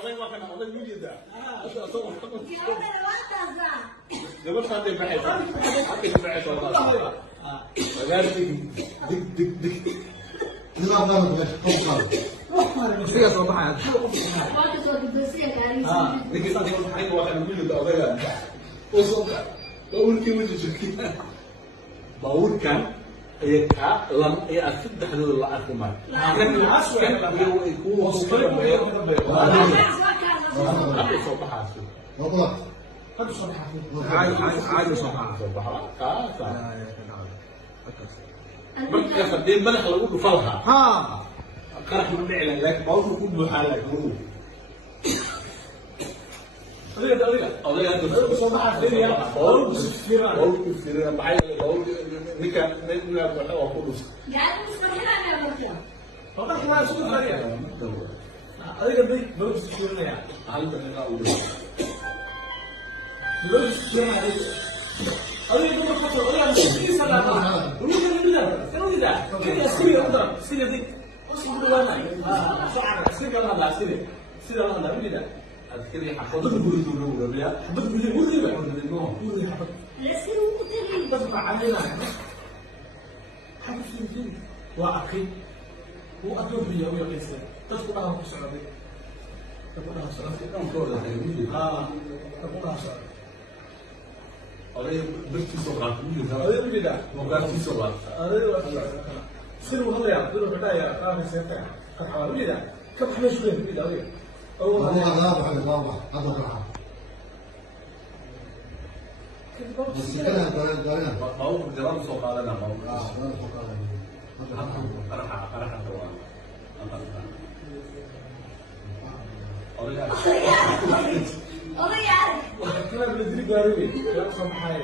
oday waa kana oday mid yada asoo gabadh hadday baxayso hadday ka baxayso magaar dig لا لا لا siga soo baxay ninka soo baxay waa kana mid yada odayga oo soo ka bawrkii wajhi jirkii bawrkan ay ka lam ay saddexdooda la arko ma kan aswa ay ku hoosay hadday soo baxayso والله قد صبح عادي صبح marka fadhiin madax lagu dhufalha ها qarax ma dhicin laakiin bawrku ku buuxaa laakiin odayga صبح الدنيا bawrku fiirina maxay bawrku ninka waxa waa ku dhus فقط ما يسوي غير هذا قد بلوز الشورى hal daqiiqa u بلوز الشورى هذا يقول لك هذا مش سلام روح لله روح لله كده سيري اقدر سيري دي اصبر وانا شعر سيري انا سيري سيري انا لله askari xafadada guriga loo wadabiya حبيت بلي ولي بقى ولي حبيت بسمع علينا حبيت في واخي هو أدور بيا ويا قيسر تذكر أنا في السعودية تقول أنا سعودي kan kooda ay تقول أنا سعودي oday dadkii soo qaatay هذا اللي ده mogaarkii soo qaatay هذا سير والله يا دول بداية قام سيرتها قد حاولوا ده كم حنا شوية في ده هو واضح واضح هذا الرعب بس كده ده bawrku jaran soo qaadana bawrku ده qaraxa dawaan كنا بنزيد قاربين لا سمحاي